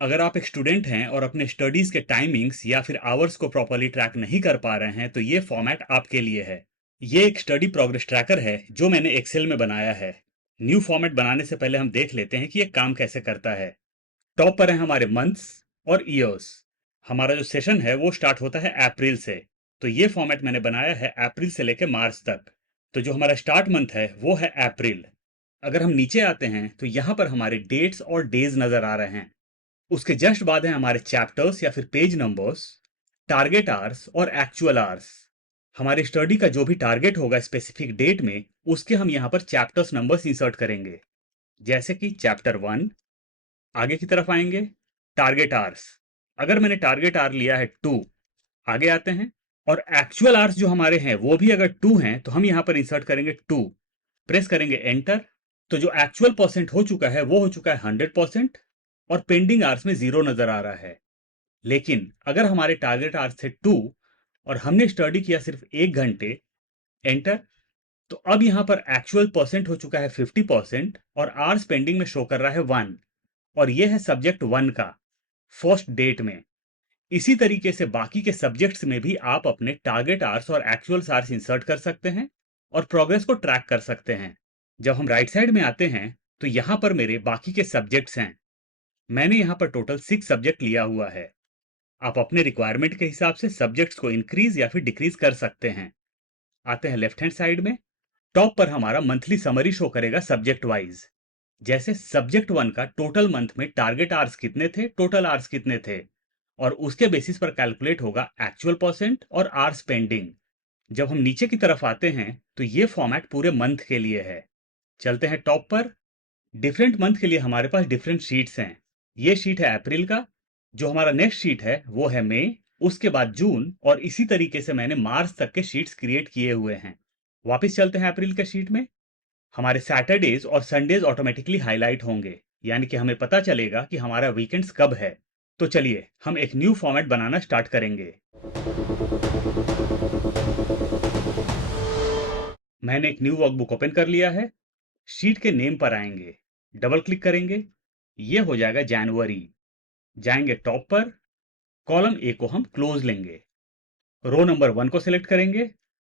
अगर आप एक स्टूडेंट हैं और अपने स्टडीज के टाइमिंग्स या फिर आवर्स को प्रॉपर्ली ट्रैक नहीं कर पा रहे हैं तो ये फॉर्मेट आपके लिए है। ये एक स्टडी प्रोग्रेस ट्रैकर है जो मैंने एक्सेल में बनाया है। न्यू फॉर्मेट बनाने से पहले हम देख लेते हैं कि ये काम कैसे करता है। टॉप पर है हमारे मंथ्स और ईयर्स। हमारा जो सेशन है वो स्टार्ट होता है अप्रैल से। तो ये फॉर्मेट मैंने बनाया है अप्रैल से लेकर मार्च तक। तो जो हमारा स्टार्ट मंथ है वो है अप्रैल। अगर हम नीचे आते हैं तो यहाँ पर हमारे डेट्स और डेज नजर आ रहे हैं। उसके जस्ट बाद है हमारे चैप्टर्स या फिर पेज नंबर्स, टारगेट आवर्स और एक्चुअल आवर्स। हमारे स्टडी का जो भी टारगेट होगा स्पेसिफिक डेट में, उसके हम यहाँ पर चैप्टर्स नंबर्स इंसर्ट करेंगे। जैसे कि चैप्टर 1। आगे की तरफ आएंगे, टारगेट आवर्स। अगर मैंने टारगेट आवर लिया है 2, आगे आते हैं। और एक्चुअल आवर्स जो हमारे हैं वो भी अगर 2 हैं तो हम यहाँ पर इंसर्ट करेंगे 2। प्रेस करेंगे एंटर। तो जो एक्चुअल परसेंट हो चुका है वो हो चुका है 100%। और पेंडिंग आवर्स में 0 नजर आ रहा है। लेकिन अगर हमारे टारगेट आवर्स थे 2 और हमने स्टडी किया सिर्फ 1 घंटे, एंटर। तो अब यहां पर एक्चुअल परसेंट हो चुका है 50% और आवर्स पेंडिंग में शो कर रहा है 1। और यह है सब्जेक्ट 1 का फर्स्ट डेट में। इसी तरीके से बाकी के सब्जेक्ट्स में भी आप अपने टारगेट आवर्स और एक्चुअल आवर्स इंसर्ट कर सकते हैं और प्रोग्रेस को ट्रैक कर सकते हैं। जब हम राइट साइड में आते हैं तो यहां पर मेरे बाकी के सब्जेक्ट्स हैं। मैंने यहां पर टोटल 6 सब्जेक्ट लिया हुआ है। आप अपने रिक्वायरमेंट के हिसाब से सब्जेक्ट्स को इंक्रीज या फिर डिक्रीज कर सकते हैं। आते हैं लेफ्ट हैंड साइड में। टॉप पर हमारा मंथली समरी शो करेगा सब्जेक्ट वाइज। जैसे सब्जेक्ट 1 का टोटल मंथ में टारगेट आवर्स कितने थे, टोटल आवर्स कितने थे, और उसके बेसिस पर कैलकुलेट होगा एक्चुअल परसेंट और आवर्स पेंडिंग। जब हम नीचे की तरफ आते हैं तो ये फॉर्मेट पूरे मंथ के लिए है। चलते हैं टॉप पर। डिफरेंट मंथ के लिए हमारे पास डिफरेंट शीट्स हैं। ये शीट है अप्रैल का। जो हमारा नेक्स्ट शीट है वो है मई। उसके बाद जून, और इसी तरीके से मैंने मार्च तक के शीट्स क्रिएट किए हुए हैं। वापस चलते हैं अप्रैल के शीट में। हमारे सैटरडेज और संडेज ऑटोमेटिकली हाईलाइट होंगे, यानी कि हमें पता चलेगा कि हमारा वीकेंड्स कब है। तो चलिए हम एक न्यू फॉर्मेट बनाना स्टार्ट करेंगे। मैंने एक न्यू वर्कबुक ओपन कर लिया है। शीट के नेम पर आएंगे, डबल क्लिक करेंगे। ये हो जाएगा जनवरी। जाएंगे टॉप पर। कॉलम ए को हम क्लोज लेंगे। रो नंबर 1 को सिलेक्ट करेंगे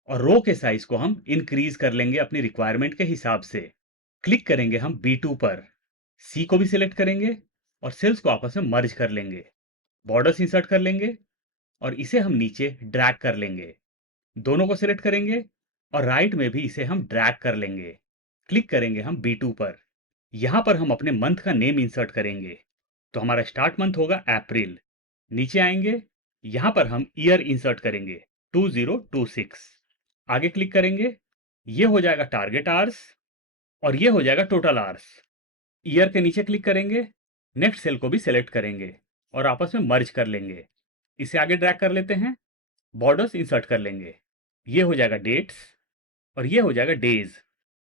और रो के साइज को हम इंक्रीज कर लेंगे अपनी रिक्वायरमेंट के हिसाब से। क्लिक करेंगे हम B2 पर। सी को भी सिलेक्ट करेंगे और सेल्स को आपस में मर्ज कर लेंगे। बॉर्डर्स इंसर्ट कर लेंगे और इसे हम नीचे ड्रैग कर लेंगे। दोनों को सिलेक्ट करेंगे और राइट में भी इसे हम ड्रैग कर लेंगे। क्लिक करेंगे हम B2 पर। यहां पर हम अपने मंथ का नेम इंसर्ट करेंगे। तो हमारा स्टार्ट मंथ होगा अप्रैल। नीचे आएंगे, यहां पर हम ईयर इंसर्ट करेंगे 2026। आगे क्लिक करेंगे। ये हो जाएगा टारगेट आवर्स और ये हो जाएगा टोटल आवर्स। ईयर के नीचे क्लिक करेंगे, नेक्स्ट सेल को भी सिलेक्ट करेंगे और आपस में मर्ज कर लेंगे। इसे आगे ड्रैग कर लेते हैं। बॉर्डर्स इंसर्ट कर लेंगे। ये हो जाएगा डेट्स और ये हो जाएगा डेज।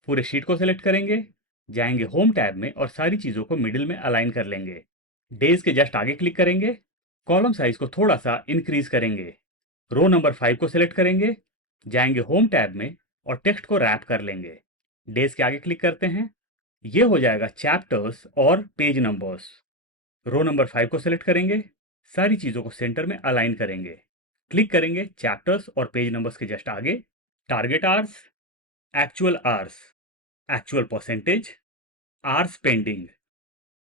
पूरे शीट को सिलेक्ट करेंगे, जाएंगे होम टैब में और सारी चीजों को मिडिल में अलाइन कर लेंगे। डेज के जस्ट आगे क्लिक करेंगे। कॉलम साइज को थोड़ा सा इंक्रीज करेंगे। रो नंबर 5 को सिलेक्ट करेंगे, जाएंगे होम टैब में और टेक्स्ट को रैप कर लेंगे। डेज के आगे क्लिक करते हैं। ये हो जाएगा चैप्टर्स और पेज नंबर्स। रो नंबर 5 को सिलेक्ट करेंगे, सारी चीजों को सेंटर में अलाइन करेंगे। क्लिक करेंगे चैप्टर्स और पेज नंबर्स के जस्ट आगे। Target hours, actual hours, actual percentage, hours pending.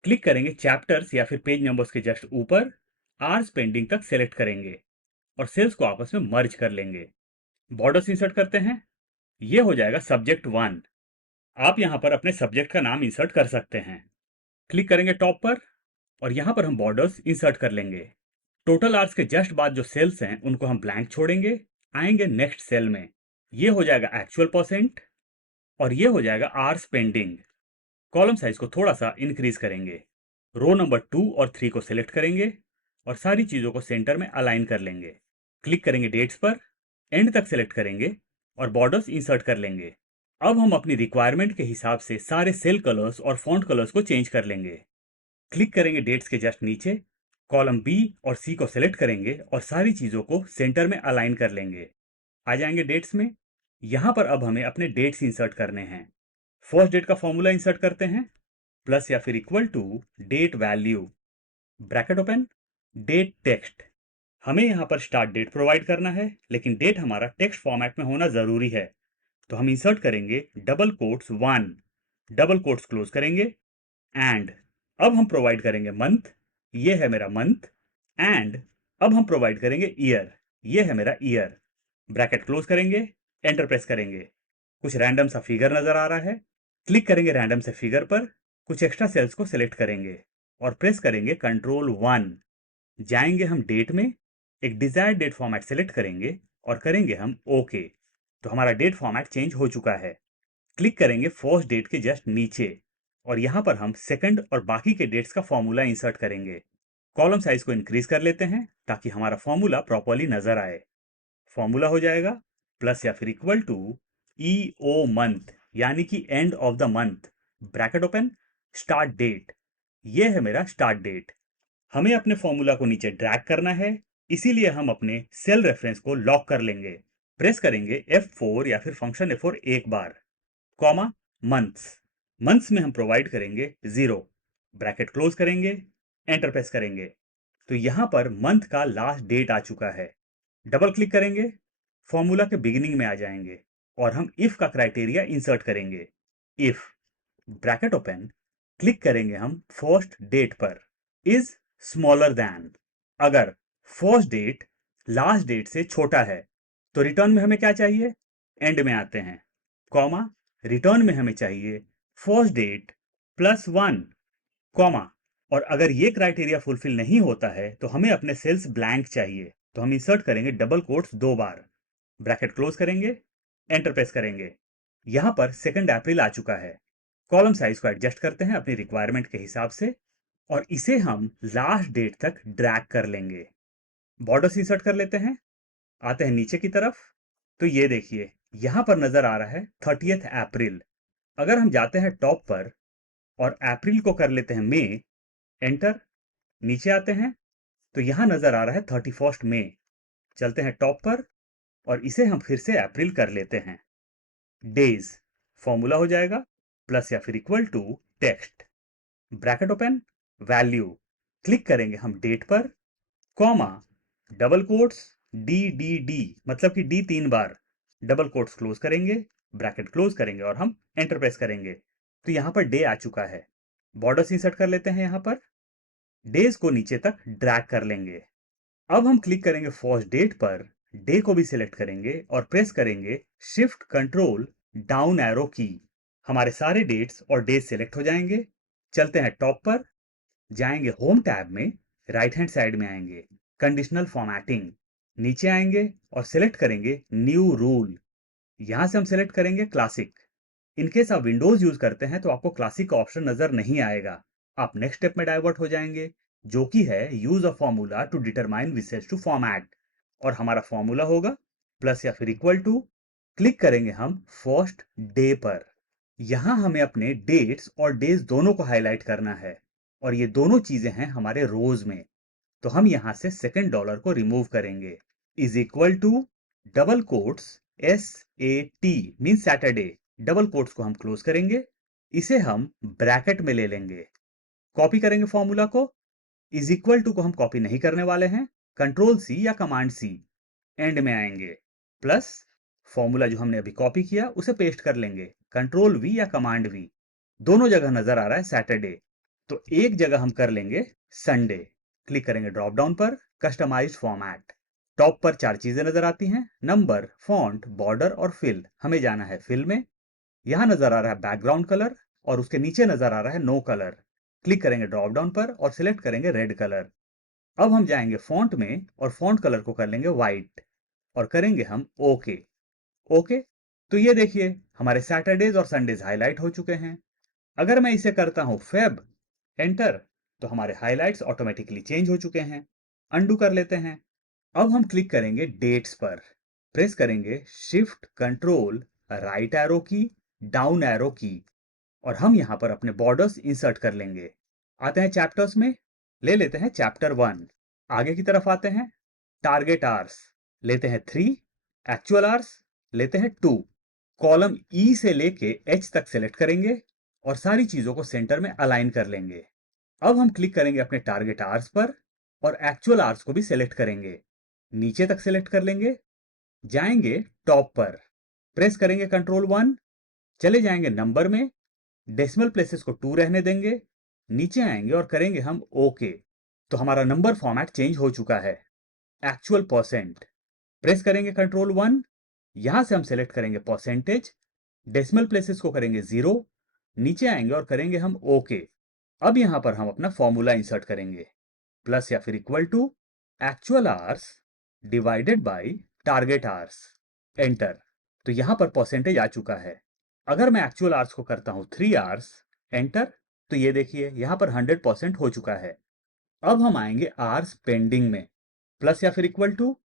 Click करेंगे चैप्टर्स या फिर पेज नंबर्स के जस्ट ऊपर। आवर्स पेंडिंग तक सेलेक्ट करेंगे और सेल्स को आपस में मर्ज कर लेंगे। बॉर्डर्स इंसर्ट करते हैं। ये हो जाएगा सब्जेक्ट 1। आप यहां पर अपने सब्जेक्ट का नाम इंसर्ट कर सकते हैं। क्लिक करेंगे टॉप पर और यहां पर हम बॉर्डर्स इंसर्ट कर लेंगे। टोटल आवर्स के जस्ट बाद जो सेल्स हैं उनको हम ब्लैंक छोड़ेंगे। आएंगे नेक्स्ट सेल में। ये हो जाएगा एक्चुअल परसेंट और ये हो जाएगा आवर्स पेंडिंग। कॉलम साइज को थोड़ा सा इंक्रीज करेंगे। रो नंबर 2 और 3 को सिलेक्ट करेंगे और सारी चीजों को सेंटर में अलाइन कर लेंगे। क्लिक करेंगे डेट्स पर, एंड तक सिलेक्ट करेंगे और बॉर्डर्स इंसर्ट कर लेंगे। अब हम अपनी रिक्वायरमेंट के हिसाब से सारे सेल कलर्स और फॉन्ट कलर्स को चेंज कर लेंगे। क्लिक करेंगे डेट्स के जस्ट नीचे। कॉलम बी और सी को सिलेक्ट करेंगे और सारी चीजों को सेंटर में अलाइन कर लेंगे। आ जाएंगे डेट्स में। यहां पर अब हमें अपने डेट्स इंसर्ट करने हैं। फर्स्ट डेट का फॉर्मूला इंसर्ट करते हैं, प्लस या फिर equal to date value. Bracket open, date text. हमें यहाँ पर स्टार्ट डेट प्रोवाइड करना है, लेकिन डेट हमारा टेक्स्ट फॉर्मेट में होना जरूरी है। तो हम इंसर्ट करेंगे double quotes 1, double quotes close करेंगे, एंड अब हम प्रोवाइड करेंगे मंथ, ये है मेरा मंथ, एंड अब हम प्रोवाइड करेंगे ईयर, ये है मेरा ईयर। ब्रैकेट क्लोज करेंगे, एंटर प्रेस करेंगे। कुछ रैंडम सा फिगर नजर आ रहा है, क्लिक करेंगे रैंडम से फिगर पर, कुछ एक्स्ट्रा सेल्स को सिलेक्ट करेंगे और प्रेस करेंगे कंट्रोल 1। जाएंगे हम डेट में, एक डिजायर्ड डेट फॉर्मेट सेलेक्ट करेंगे और करेंगे हम ओके। तो हमारा डेट फॉर्मेट चेंज हो चुका है। क्लिक करेंगे फर्स्ट डेट के जस्ट नीचे और यहां पर हम सेकंड और बाकी के डेट्स का फॉर्मूला इंसर्ट करेंगे। कॉलम साइज को इंक्रीज कर लेते हैं ताकि हमारा फॉर्मूला प्रॉपर्ली नजर आए। फॉर्मूला हो जाएगा प्लस या फिर equal to E O month, यानी कि end of the month, bracket open, start date. ये है मेरा स्टार्ट डेट। हमें अपने फॉर्मूला को नीचे ड्रैग करना है, इसीलिए हम अपने सेल रेफरेंस को लॉक कर लेंगे। प्रेस करेंगे F4 या फिर फंक्शन F4 एक बार, कॉमा, मंथ्स। मंथ्स में हम प्रोवाइड करेंगे 0, ब्रैकेट क्लोज करेंगे, एंटर प्रेस करेंगे। तो यहां पर मंथ का लास्ट डेट आ चुका है। डबल क्लिक करेंगे, फॉर्मूला के बिगिनिंग में आ जाएंगे और हम इफ का क्राइटेरिया इंसर्ट करेंगे। इफ, ब्रैकेट ओपन, क्लिक करेंगे हम फर्स्ट डेट पर, इज स्मॉलर देन। अगर फर्स्ट डेट लास्ट डेट से छोटा है तो रिटर्न में हमें क्या चाहिए, एंड में आते हैं, कॉमा, रिटर्न में हमें चाहिए फर्स्ट डेट +1, कॉमा। और अगर ये क्राइटेरिया फुलफिल नहीं होता है तो हमें अपने सेल्स ब्लैंक चाहिए। तो हम इंसर्ट करेंगे डबल कोट्स 2 बार, ब्रैकेट क्लोज करेंगे, एंटर प्रेस करेंगे। यहां पर 2 अप्रैल आ चुका है। कॉलम साइज को एडजस्ट करते हैं अपनी रिक्वायरमेंट के हिसाब से और इसे हम लास्ट डेट तक ड्रैग कर लेंगे। बॉर्डर्स इंसर्ट कर लेते हैं, आते हैं नीचे की तरफ। तो ये देखिए यहां पर नजर आ रहा है 30 अप्रैल। अगर हम जाते हैं टॉप पर और अप्रैल को कर लेते हैं मई, एंटर, नीचे आते हैं तो यहां नजर आ रहा है 31 मई। चलते हैं टॉप पर और इसे हम फिर से अप्रैल कर लेते हैं। डेज, फॉर्मूला हो जाएगा प्लस या फिर equal to text, bracket open, value, click करेंगे हम डेट पर, comma, double quotes, D D D, मतलब कि डी 3 बार, डबल कोट्स क्लोज करेंगे, ब्रैकेट क्लोज करेंगे और हम एंटर प्रेस करेंगे। तो यहां पर डे आ चुका है। बॉर्डर्स इंसर्ट कर लेते हैं, यहां पर डेज को नीचे तक ड्रैग कर लेंगे। अब हम क्लिक करेंगे फर्स्ट डेट पर, डे को भी सिलेक्ट करेंगे और प्रेस करेंगे शिफ्ट कंट्रोल डाउन एरो की। हमारे सारे डेट्स और डेज सिलेक्ट हो जाएंगे। चलते हैं टॉप पर, जाएंगे होम टैब में, राइट हैंड साइड में आएंगे, कंडीशनल फॉर्मेटिंग, नीचे आएंगे और सिलेक्ट करेंगे न्यू रूल। यहां से हम सिलेक्ट करेंगे क्लासिक। इनकेस आप विंडोज यूज करते हैं तो आपको क्लासिक का ऑप्शन नजर नहीं आएगा। आप नेक्स्ट स्टेप में डाइवर्ट हो जाएंगे, जो कि है use a formula to determine which is to format. और हमारा फॉर्मूला होगा प्लस या फिर इक्वल टू, क्लिक करेंगे हम फर्स्ट डे पर। यहां हमें अपने डेट्स और डेज दोनों को हाईलाइट करना है और ये दोनों चीजें हैं हमारे रोज में। तो हम यहां से सेकंड डॉलर को रिमूव करेंगे, is equal to double quotes SAT mean Saturday, double quotes को हम क्लोज करेंगे, इसे हम ब्रैकेट में ले लेंगे, कॉपी करेंगे फॉर्मूला को। इज इक्वल टू को हम कॉपी नहीं करने वाले हैं, कंट्रोल C या कमांड C, एंड में आएंगे, प्लस फॉर्मूला जो हमने अभी कॉपी किया उसे पेस्ट कर लेंगे, कंट्रोल V या कमांड V। दोनों जगह नजर आ रहा है सैटरडे, तो एक जगह हम कर लेंगे संडे। क्लिक करेंगे ड्रॉप डाउन पर, कस्टमाइज फॉर्मेट। टॉप पर 4 चीजें नजर आती हैं, नंबर, फॉन्ट, बॉर्डर और फिल। हमें जाना है फिल में। यहां नजर आ रहा है बैकग्राउंड कलर और उसके नीचे नजर आ रहा है नो कलर। क्लिक करेंगे ड्रॉप डाउन पर और सिलेक्ट करेंगे रेड कलर। अब हम जाएंगे फॉन्ट में और फॉन्ट कलर को कर लेंगे व्हाइट और करेंगे हम ओके। ओके, तो ये देखिए हमारे सैटरडेज और संडेज हाईलाइट हो चुके हैं। अगर मैं इसे करता हूं फेब, एंटर, तो हमारे हाइलाइट्स ऑटोमेटिकली चेंज हो चुके हैं। अंडू कर लेते हैं। अब हम क्लिक करेंगे डेट्स पर, प्रेस करेंगे शिफ्ट कंट्रोल राइट एरो की, डाउन एरो की, और हम यहां पर अपने बॉर्डर्स इंसर्ट कर लेंगे। आते हैं चैप्टर्स में, ले लेते हैं चैप्टर 1। आगे की तरफ आते हैं, टारगेट आवर्स लेते हैं 3, एक्चुअल आवर्स लेते हैं 2। कॉलम E से लेके H तक सेलेक्ट करेंगे और सारी चीजों को सेंटर में अलाइन कर लेंगे। अब हम क्लिक करेंगे अपने टारगेट आवर्स पर और एक्चुअल आवर्स को भी सिलेक्ट करेंगे। नीचे तक सिलेक्ट कर लेंगे, जाएंगे टॉप पर, प्रेस करेंगे कंट्रोल 1, चले जाएंगे नंबर में, डेसिमल प्लेसेस को 2 रहने देंगे, नीचे आएंगे और करेंगे हम ओके। तो हमारा नंबर फॉर्मेट चेंज हो चुका है, एक्चुअल परसेंट। प्रेस करेंगे कंट्रोल 1, यहां से हम सेलेक्ट करेंगे परसेंटेज, डेसिमल प्लेसेस को करेंगे 0, नीचे आएंगे और करेंगे हम ओके। अब यहां पर हम अपना फॉर्मूला इंसर्ट करेंगे, प्लस या फिर equal to actual hours divided by target hours, enter. तो यहां पर परसेंटेज आ चुका है। अगर मैं एक्चुअल आवर्स को करता हूं 3 आवर्स, एंटर, तो ये देखिए यहां पर 100% हो चुका है। अब हम आएंगे आवर्स पेंडिंग में, प्लस या फिर equal to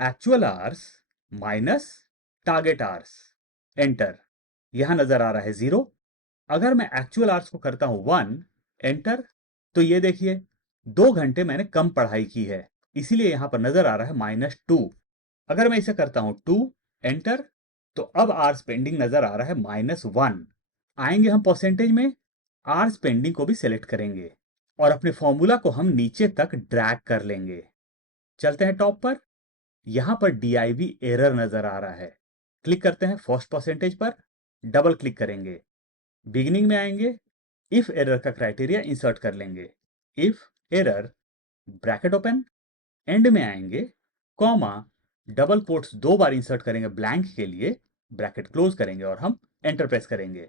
actual hours minus target hours, enter. यहां नजर आ रहा है 0। अगर मैं एक्चुअल आवर्स को करता हूं 1, एंटर, तो ये देखिए 2 घंटे मैंने कम पढ़ाई की है, इसीलिए यहां पर नजर आ रहा है -2। अगर मैं इसे करता हूं 2, एंटर, तो अब आवर्स पेंडिंग नजर आ रहा है -1। आएंगे हम परसेंटेज में, आवर्स पेंडिंग को भी सिलेक्ट करेंगे और अपने फॉर्मूला को हम नीचे तक ड्रैग कर लेंगे। चलते हैं टॉप पर, यहां पर DIV एरर नजर आ रहा है। क्लिक करते हैं फर्स्ट परसेंटेज पर, डबल क्लिक करेंगे, बिगिनिंग में आएंगे, इफ एरर का क्राइटेरिया इंसर्ट कर लेंगे, if error bracket open, and में आएंगे, कॉमा, डबल कोट्स 2 बार इंसर्ट करेंगे ब्लैंक के लिए, ब्रैकेट क्लोज करेंगे और हम एंटर प्रेस करेंगे।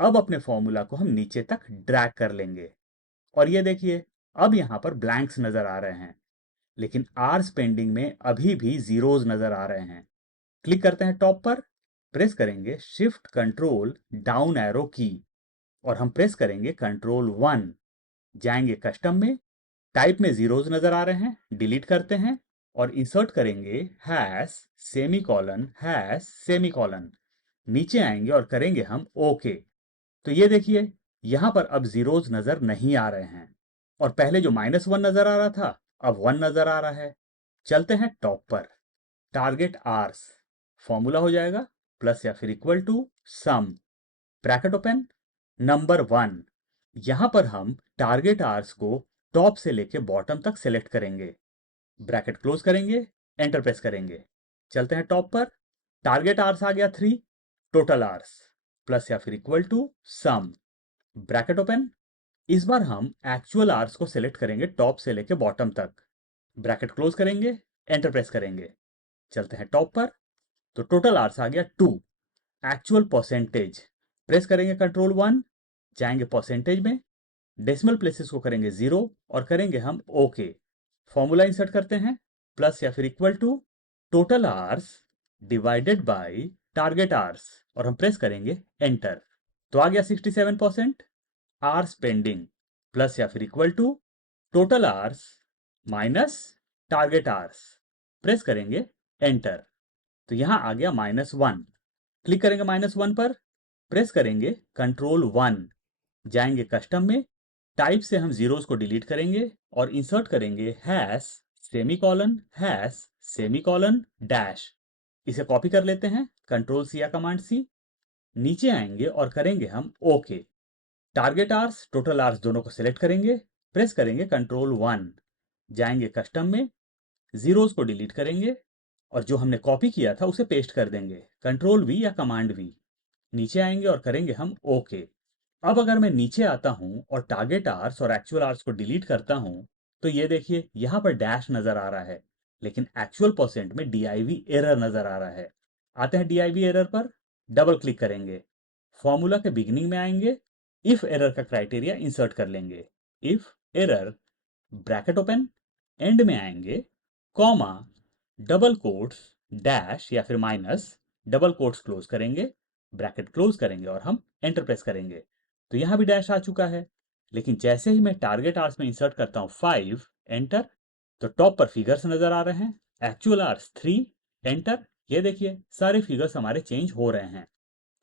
अब अपने फॉर्मूला को हम नीचे तक ड्रैग कर लेंगे और ये देखिए अब यहां पर ब्लैंक्स नजर आ रहे हैं, लेकिन आवर्स पेंडिंग में अभी भी जीरोज नजर आ रहे हैं। क्लिक करते हैं टॉप पर, प्रेस करेंगे शिफ्ट कंट्रोल डाउन एरो की और हम प्रेस करेंगे कंट्रोल 1, जाएंगे कस्टम में, टाइप में जीरोज नजर आ रहे हैं, डिलीट करते हैं और इंसर्ट करेंगे #सेमीकोलन। नीचे आएंगे और करेंगे हम ओके। तो ये देखिए यहां पर अब जीरोज नजर नहीं आ रहे हैं और पहले जो -1 नजर आ रहा था अब 1 नजर आ रहा है। चलते हैं टॉप पर, टारगेट आर्स, फॉर्मूला हो जाएगा प्लस या फिर equal to sum, bracket open, number 1। यहां पर हम टारगेट आर्स को टॉप से लेके बॉटम तक सेलेक्ट करेंगे, ब्रैकेट क्लोज करेंगे, एंटर प्रेस करेंगे। चलते हैं टॉप पर, टारगेट आर्स आ गया 3, टोटल आर्स प्लस या फिर equal to sum, bracket open. इस बार हम एक्चुअल आवर्स को सिलेक्ट करेंगे टॉप से लेके बॉटम तक, ब्रैकेट क्लोज करेंगे, एंटर प्रेस करेंगे। चलते हैं टॉप पर, तो टोटल आवर्स आ गया 2, एक्चुअल परसेंटेज, प्रेस करेंगे कंट्रोल 1, जाएंगे परसेंटेज में, डेसिमल प्लेसेस को करेंगे 0 और करेंगे हम ओके। फॉर्मूला इंसर्ट करते हैं, प्लस या फिर equal to total hours divided by target hours और हम प्रेस करेंगे एंटर। तो आ गया 67%। आवर्स पेंडिंग प्लस या फिर equal to total hours minus target hours, press करेंगे एंटर। तो यहां आ गया -1। क्लिक करेंगे -1 पर, प्रेस करेंगे कंट्रोल 1, जाएंगे कस्टम में, टाइप से हम जीरोस को डिलीट करेंगे और इंसर्ट करेंगे सेमीकोलन डैश। इसे कॉपी कर लेते हैं, कंट्रोल C या कमांड C, नीचे आएंगे और करेंगे हम okay. Target hours total hours दोनों को सिलेक्ट करेंगे, प्रेस करेंगे कंट्रोल 1, जाएंगे कस्टम में, जीरोस को डिलीट करेंगे और जो हमने कॉपी किया था उसे पेस्ट कर देंगे, कंट्रोल V या कमांड V, नीचे आएंगे और करेंगे हम ओके। अब अगर मैं नीचे आता हूं और टारगेट आवर्स और एक्चुअल आवर्स को डिलीट करता हूं, तो ये देखिए यहां पर डैश नजर आ रहा है, लेकिन एक्चुअल परसेंट में DIV एरर नजर आ रहा है। आते हैं DIV एरर पर, डबल क्लिक करेंगे, फॉर्मूला के बिगिनिंग में आएंगे, इफ एरर का क्राइटेरिया इंसर्ट कर लेंगे, if error bracket open, and में आएंगे, कॉमा, डबल कोट्स डैश या फिर माइनस, डबल कोट्स क्लोज करेंगे, ब्रैकेट क्लोज करेंगे और हम एंटर प्रेस करेंगे। तो यहां भी डैश आ चुका है, लेकिन जैसे ही मैं टारगेट आवर्स में इंसर्ट करता हूं 5, एंटर, तो टॉप पर फिगर्स नजर आ रहे हैं, एक्चुअल आवर्स 3, एंटर। ये देखिए सारे फिगर्स हमारे चेंज हो रहे हैं।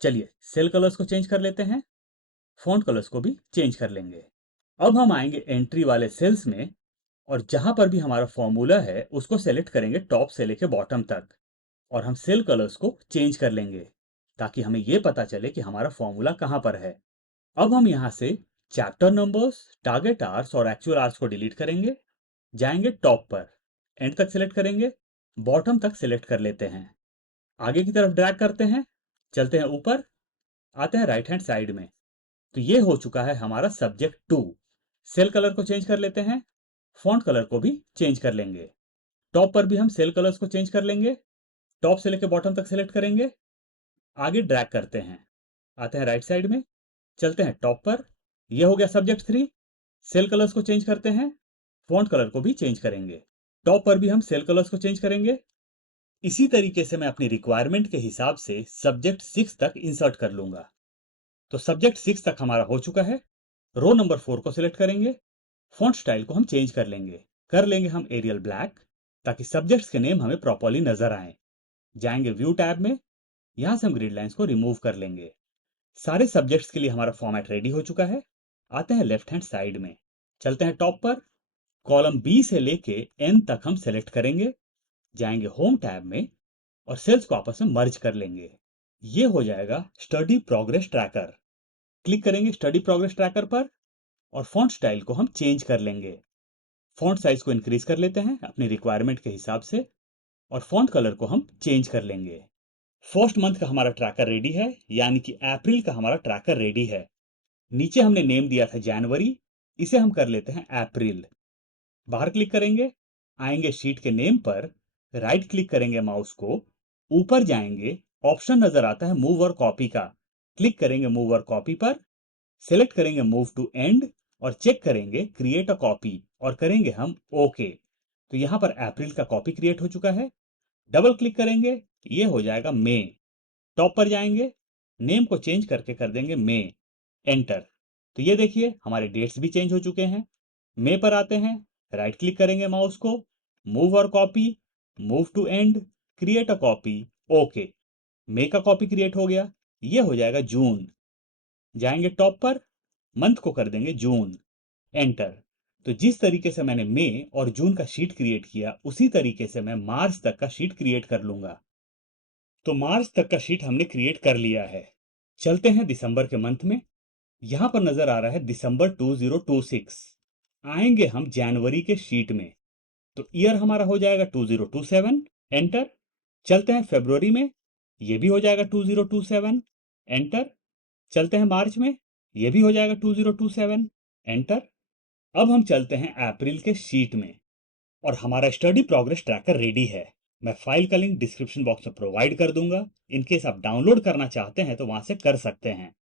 चलिए सेल कलर्स को चेंज कर लेते हैं, फॉन्ट कलर्स को भी चेंज कर लेंगे। अब हम आएंगे एंट्री वाले सेल्स में और जहां पर भी हमारा फॉर्मूला है उसको सेलेक्ट करेंगे टॉप से लेके बॉटम तक और हम सेल कलर्स को चेंज कर लेंगे ताकि हमें यह पता चले कि हमारा फॉर्मूला कहां पर है। अब हम यहां से चैप्टर नंबर्स, टारगेट आवर्स और एक्चुअल आवर्स को डिलीट करेंगे, जाएंगे टॉप पर, एंड तक सिलेक्ट करेंगे, बॉटम तक सिलेक्ट कर लेते हैं, आगे की तरफ ड्रैग करते हैं, चलते हैं ऊपर, आते हैं राइट हैंड साइड में। तो ये हो चुका है हमारा सब्जेक्ट 2। सेल कलर को चेंज कर लेते हैं, फॉन्ट कलर को भी चेंज कर लेंगे। टॉप पर भी हम सेल कलर्स को चेंज कर लेंगे, टॉप से लेकर बॉटम तक सिलेक्ट करेंगे, आगे ड्रैग करते हैं, आते हैं राइट साइड में, चलते हैं टॉप पर। यह हो गया सब्जेक्ट 3। सेल कलर्स को चेंज करते हैं, फॉन्ट कलर को भी चेंज करेंगे, टॉप पर भी हम सेल कलर्स को चेंज करेंगे। इसी तरीके से मैं अपनी रिक्वायरमेंट के हिसाब से सब्जेक्ट 6 तक इंसर्ट कर लूंगा। तो सब्जेक्ट 6 तक हमारा हो चुका है। रो नंबर 4 को सिलेक्ट करेंगे, फॉन्ट स्टाइल को हम चेंज कर लेंगे हम एरियल ब्लैक, ताकि सब्जेक्ट्स के नेम हमें प्रॉपर्ली नजर आए। जाएंगे व्यू टैब में, यहां से हम ग्रिड लाइंस को रिमूव कर लेंगे। सारे सब्जेक्ट्स के लिए हमारा फॉर्मेट रेडी हो चुका है। आते हैं लेफ्ट हैंड साइड में, चलते हैं टॉप पर, कॉलम बी से लेके एन तक हम सेलेक्ट करेंगे, जाएंगे होम टैब में और सेल्स को आपस में मर्ज कर लेंगे। ये हो जाएगा स्टडी प्रोग्रेस ट्रैकर। क्लिक करेंगे स्टडी प्रोग्रेस ट्रैकर पर और फॉन्ट स्टाइल को हम चेंज कर लेंगे। फॉन्ट साइज को इंक्रीज कर लेते हैं अपनी रिक्वायरमेंट के हिसाब से और फॉन्ट कलर को हम चेंज कर लेंगे। फर्स्ट मंथ का हमारा ट्रैकर रेडी है, यानी कि अप्रैल का हमारा ट्रैकर रेडी है। नीचे हमने नेम दिया था जनवरी, इसे हम कर लेते हैं अप्रैल। बाहर क्लिक करेंगे, आएंगे शीट के नेम पर, राइट क्लिक करेंगे माउस को, ऊपर जाएंगे, ऑप्शन नजर आता है मूव और कॉपी का, क्लिक करेंगे मूव और कॉपी पर, सिलेक्ट करेंगे मूव टू एंड और चेक करेंगे क्रिएट अ कॉपी और करेंगे हम ओके। तो यहां पर अप्रैल का कॉपी क्रिएट हो चुका है। डबल क्लिक करेंगे, ये हो जाएगा मई। टॉप पर जाएंगे, नेम को चेंज करके कर देंगे मई, एंटर। तो ये देखिए हमारे डेट्स भी चेंज हो चुके हैं। मई पर आते हैं, राइट क्लिक करेंगे माउस को, मूव और copy, move to end, create a copy, okay. मई का कॉपी क्रिएट हो गया। ये हो जाएगा जून। जाएंगे टॉप पर, मंथ को कर देंगे जून, एंटर। तो जिस तरीके से मैंने मई और जून का शीट क्रिएट किया, उसी तरीके से मैं मार्च तक का शीट क्रिएट कर लूंगा। तो मार्च तक का शीट हमने क्रिएट कर लिया है। चलते हैं दिसंबर के मंथ में। यहां पर नजर आ रहा है दिसंबर 2026। आएंगे हम जनवरी के शीट में, तो ईयर हमारा हो जाएगा 2027, एंटर। चलते हैं फरवरी में, ये भी हो जाएगा 2027, एंटर। चलते हैं मार्च में, ये भी हो जाएगा 2027, एंटर। अब हम चलते हैं अप्रैल के शीट में और हमारा स्टडी प्रोग्रेस ट्रैकर रेडी है। मैं फाइल का लिंक डिस्क्रिप्शन बॉक्स में प्रोवाइड कर दूंगा। इनकेस आप डाउनलोड करना चाहते हैं तो वहां से कर सकते हैं।